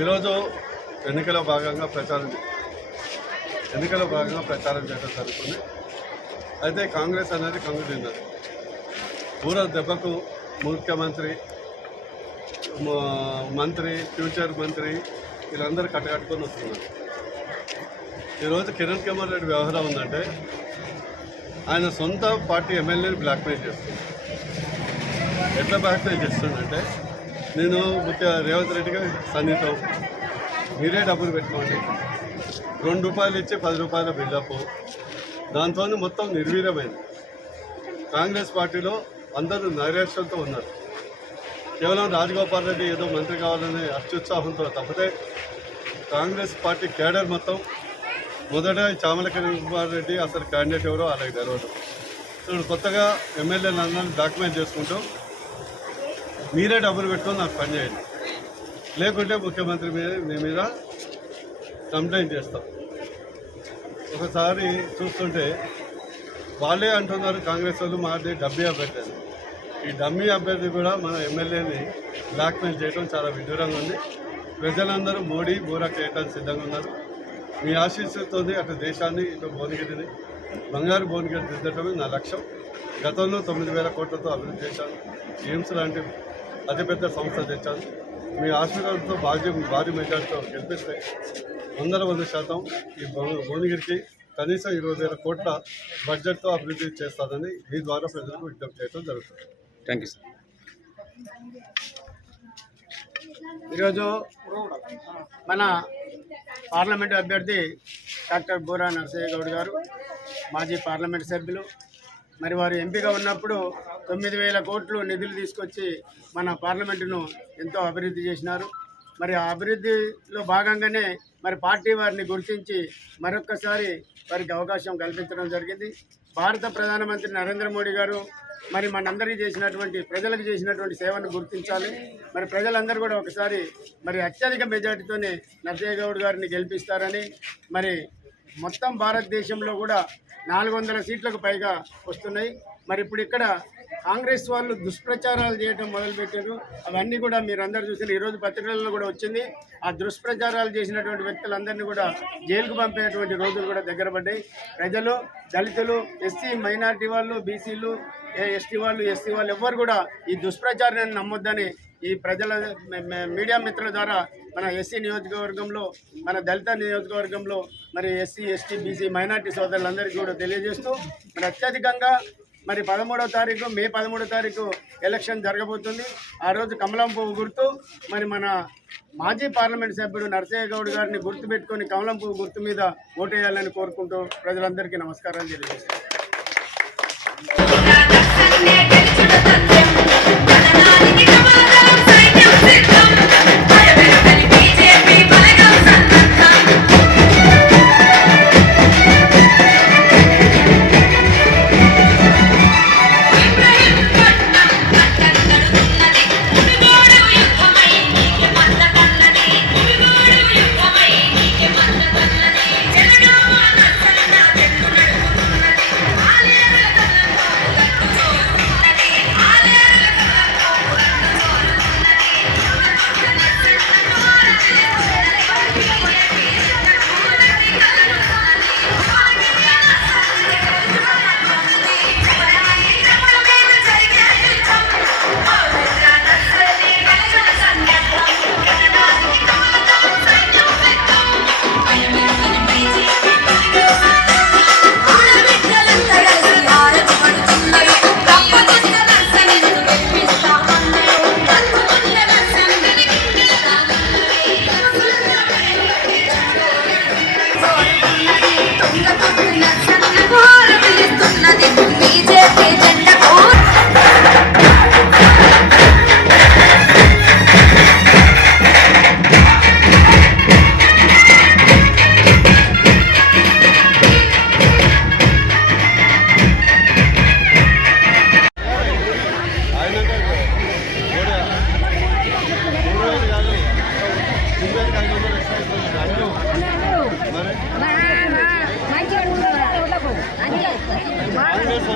ఈరోజు ఎన్నికల భాగంగా ప్రచారం ఎన్నికల భాగంగా ప్రచారం చేయడం జరుగుతుంది. అయితే కాంగ్రెస్ అనేది కంగుతింది ఊర దెబ్బకు ముఖ్యమంత్రి మంత్రి ఫ్యూచర్ మంత్రి వీళ్ళందరూ కట్టకట్టుకొని వస్తున్నారు. ఈరోజు కిరణ్ కుమార్ రెడ్డి వ్యవహారం ఉందంటే ఆయన సొంత పార్టీ ఎమ్మెల్యేని బ్లాక్మెయిల్ చేస్తుంది ఎట్లా బ్లాక్మెయిల్ చేస్తుందంటే నేను ముఖ్య రేవంత్ రెడ్డిగా సన్నిహితం మీరే డబ్బులు పెట్టుకోండి. రెండు రూపాయలు ఇచ్చి పది రూపాయల బిల్డప్. దాంతో మొత్తం నిర్వీర్యమైంది. కాంగ్రెస్ పార్టీలో అందరూ నైరాశ్యంతో ఉన్నారు. కేవలం రాజగోపాల్ రెడ్డి ఏదో మంత్రి కావాలనే అత్యుత్సాహంతో తప్పితే కాంగ్రెస్ పార్టీ కేడర్ మొత్తం మొదట చామల కుమార్ రెడ్డి అసలు క్యాండిడేట్ ఎవరో అలాగే తెలవదు. ఇప్పుడు కొత్తగా ఎమ్మెల్యేలందరినీ డాక్యుమెంట్ చేసుకుంటూ మీరే డబ్బులు పెట్టుకొని నాకు పని చేయండి. లేకుంటే ముఖ్యమంత్రి మీద మీ మీద కంప్లైంట్ చేస్తాం. ఒకసారి చూస్తుంటే వాళ్ళే అంటున్నారు కాంగ్రెస్ వాళ్ళు మాది డబ్బీ అభ్యర్థి. ఈ డమ్మీ అభ్యర్థి కూడా మన ఎమ్మెల్యేని బ్లాక్మెయిల్ చేయడం చాలా విదూరంగా ఉంది. ప్రజలందరూ మోడీ బూరా చేయడానికి సిద్ధంగా ఉన్నారు. మీ ఆశీస్సుతో అటు దేశాన్ని ఇటు భువనగిరిని బంగారు భువనగిరి దిద్దటమే నా లక్ష్యం. గతంలో తొమ్మిది వేల కోట్లతో అభివృద్ధి చేశాను ఎయిమ్స్ లాంటి అతిపెద్ద సంస్థ తెచ్చాను మీ ఆశీర్వాదంతో భారీ భారీ మెజార్టీతో గెలిపిస్తే వందల వంద శాతం ఈ భువ- భువనగిరికి కనీసం ఇరవై వేల కోట్ల బడ్జెట్తో అభివృద్ధి చేస్తానని మీ ద్వారా ప్రజలకు విజ్ఞప్తి చేయడం జరుగుతుంది. థ్యాంక్ యూ సార్ ఈరోజు మన పార్లమెంట్ అభ్యర్థి డాక్టర్ బూరా నరసయ్య గౌడ్ గారు మాజీ పార్లమెంట్ సభ్యులు మరి వారు ఎంపీగా ఉన్నప్పుడు తొమ్మిది వేల కోట్లు నిధులు తీసుకొచ్చి మన పార్లమెంటును ఎంతో అభివృద్ధి చేసినారు. మరి ఆ అభివృద్ధిలో భాగంగానే మరి పార్టీ వారిని గుర్తించి మరొక్కసారి వారికి అవకాశం కల్పించడం జరిగింది. భారత ప్రధానమంత్రి నరేంద్ర మోడీ గారు మరి మనందరికీ చేసినటువంటి ప్రజలకు చేసినటువంటి సేవను గుర్తించాలి. మరి ప్రజలందరూ కూడా ఒకసారి మరి అత్యధిక మెజార్టీతోనే నరసయ్య గౌడ్ గారిని గెలిపిస్తారని మరి మొత్తం భారతదేశంలో కూడా నాలుగు వందల సీట్లకు పైగా వస్తున్నాయి. మరి ఇప్పుడు ఇక్కడ కాంగ్రెస్ వాళ్ళు దుష్ప్రచారాలు చేయడం మొదలుపెట్టారు. అవన్నీ కూడా మీరు అందరు చూసిన ఈరోజు పత్రికలలో కూడా వచ్చింది. ఆ దుష్ప్రచారాలు చేసినటువంటి వ్యక్తులందరినీ కూడా జైలుకు పంపేటువంటి రోజులు కూడా దగ్గర పడ్డాయి. ప్రజలు దళితులు ఎస్సీ మైనారిటీ వాళ్ళు బీసీలు ఎస్టీ వాళ్ళు ఎస్సీ వాళ్ళు ఎవ్వరు కూడా ఈ దుష్ప్రచారాన్ని నమ్మొద్దని ఈ ప్రజల మీడియా మిత్రుల ద్వారా మన ఎస్సీ నియోజకవర్గంలో మన దళిత నియోజకవర్గంలో మరి ఎస్సీ ఎస్టీ బీసీ మైనార్టీ సోదరులందరికీ కూడా తెలియజేస్తూ మరి అత్యధికంగా మరి పదమూడవ తారీఖు మే పదమూడవ తారీఖు ఎలక్షన్ జరగబోతుంది. ఆ రోజు కమలం పువ్వు గుర్తు మరి మన మాజీ పార్లమెంట్ సభ్యుడు నరసయ్య గౌడ్ గారిని గుర్తుపెట్టుకొని కమలం పువ్వు గుర్తు మీద ఓటేయాలని కోరుకుంటూ ప్రజలందరికీ నమస్కారాలు తెలియజేస్తాను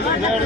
కాంగ్రెస్